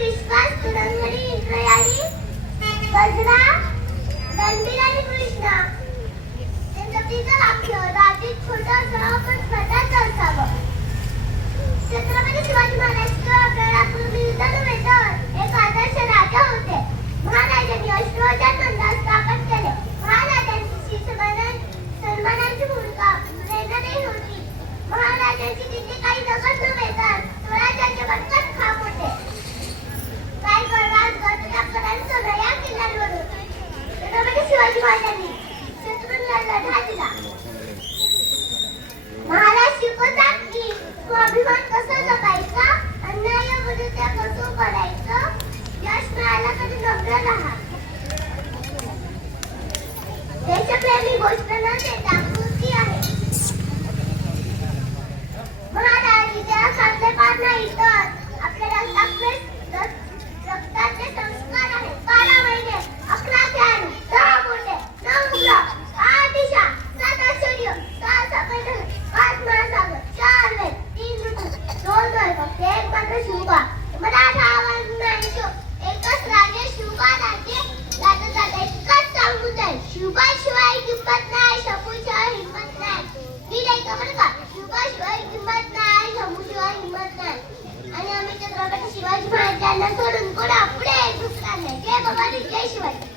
विश्वास तुरंगडी इंद्रयाणी गजरा रणबीर आणि कृष्णा त्यांचं तिचं वाक्य राजीत छोटं असावं पण स्वतःच असावं. छत्रपती शिवाजी महाराज आपल्याला पूर्वी नव्हे तर एक आदर्श राजा होते. महाराजांनी अष्टोजार मंडळ स्थापन केले. महाराजांची सन्मानाची भूमिका प्रेरणादायी होती. महाराजांची किती काही नकल नव्हे तर स्वराज्याचे बटकट खाप होते. काय करणार गडकऱ्यांचं सगळं या किल्ल्यांवरून छत्रपती शिवाजी महाराजांनी शत्रूंना लढा दिला. महाराज शिकवतात की स्वाभिमान कसं जगायचा, अन्यायाविरुद्ध कसं करायचं, यश मिळालं तरी नम्र राहा. देशप्रेमी गोष्ट न देता कृती आहे. महाराज इतिहास सांगते फार नाही तर आपल्या रक्ताचे संस्कार आहेत. 12 महिने 11 खेळाडू 10 बोटे 9 मुलं 8 दिशा 7 आश्चर्य 6 समुद्र 5 महासागर 4 वेद 3 ऋतू 2 नळ फक्त एक मात्र शिवबा. मराठा आवाज नाही तो एकच राजे शिवबा राजे राजा एकच सांगून जाईल. शिवबाशिवाय किंमत नाही, शंभूशिवाय हिंमत नाही. मी नाही का बरं का, शिवबाशिवाय किंमत नाही, शंभूशिवाय हिंमत नाही. आणि आम्ही छत्रपती शिवाजी महाराजांना सोडून कोणा पुढे दुसरा नाही. जय भवानी जय शिवाजी.